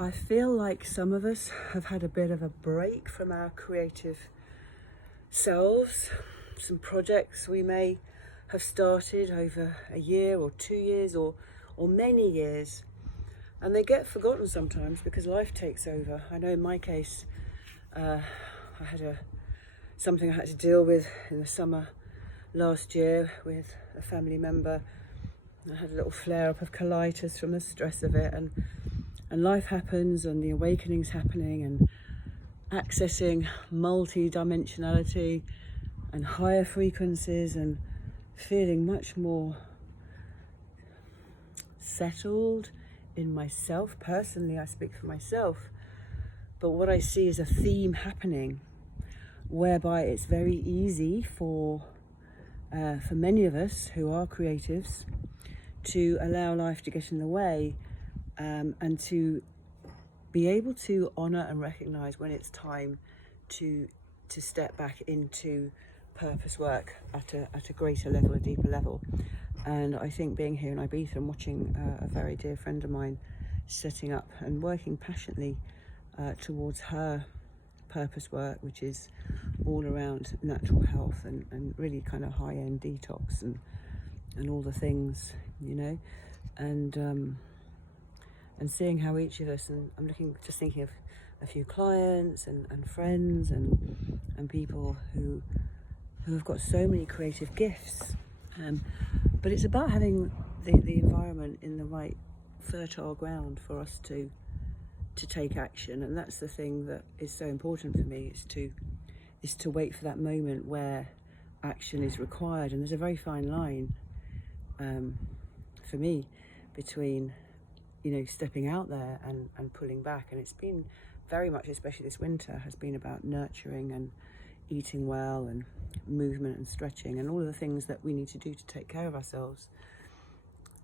I feel like some of us have had a bit of a break from our creative selves. Some projects we may have started over a year or 2 years or many years, and they get forgotten sometimes because life takes over. I know in my case, I had something I had to deal with in the summer last year with a family member. I had a little flare-up of colitis from the stress of it, and life happens, and the awakening's happening, and accessing multi-dimensionality and higher frequencies, and feeling much more settled in myself. Personally, I speak for myself, but what I see is a theme happening whereby it's very easy for many of us who are creatives to allow life to get in the way, and to be able to honour and recognise when it's time to step back into purpose work at a greater level, a deeper level. And I think being here in Ibiza and watching a very dear friend of mine setting up and working passionately towards her purpose work, which is all around natural health and really kind of high-end detox and all the things, you know, and seeing how each of us, and I'm just thinking of a few clients and friends and people who have got so many creative gifts, but it's about having the environment in the right fertile ground for us to take action. And that's the thing that is so important for me, is to wait for that moment where action is required. And there's a very fine line for me between, you know, stepping out there and pulling back. And it's been very much, especially this winter, has been about nurturing and eating well and movement and stretching and all of the things that we need to do to take care of ourselves.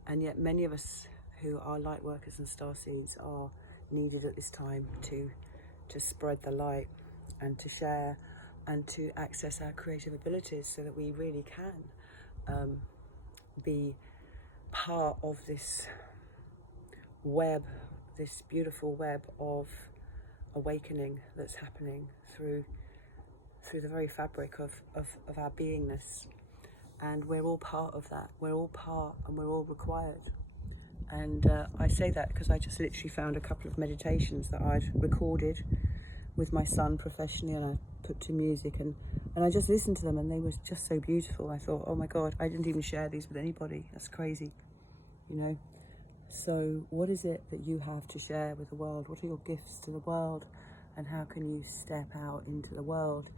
And yet many of us who are light workers and starseeds are needed at this time to spread the light and to share and to access our creative abilities so that we really can be part of this web, this beautiful web of awakening that's happening through the very fabric of our beingness. And we're all part of that. We're all part and we're all required. And I say that because I just literally found a couple of meditations that I'd recorded with my son professionally, and I put to music, and I just listened to them, and they were just so beautiful. I thought, oh my God, I didn't even share these with anybody. That's crazy, you know. So what is it that you have to share with the world? What are your gifts to the world? And how can you step out into the world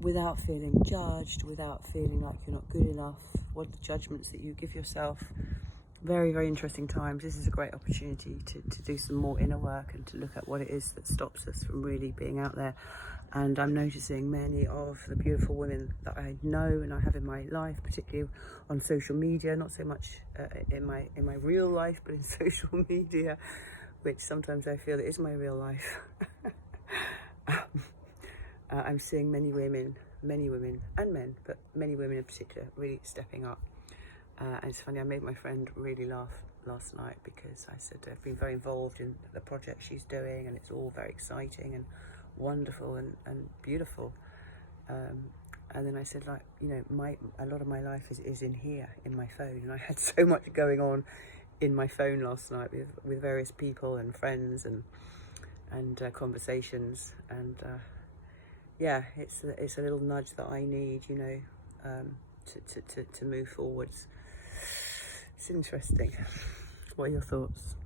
without feeling judged, without feeling like you're not good enough? What are the judgments that you give yourself? Very, very interesting times. This is a great opportunity to do some more inner work and to look at what it is that stops us from really being out there. And I'm noticing many of the beautiful women that I know and I have in my life, particularly on social media, not so much in my real life, but in social media, which sometimes I feel is my real life. I'm seeing many women and men, but many women in particular, really stepping up. And it's funny, I made my friend really laugh last night because I said I've been very involved in the project she's doing, and it's all very exciting and wonderful and beautiful. And then I said, like, you know, a lot of my life is in here, in my phone, and I had so much going on in my phone last night with various people and friends and conversations, and yeah, it's a little nudge that I need, you know, to move forwards. It's interesting. What are your thoughts?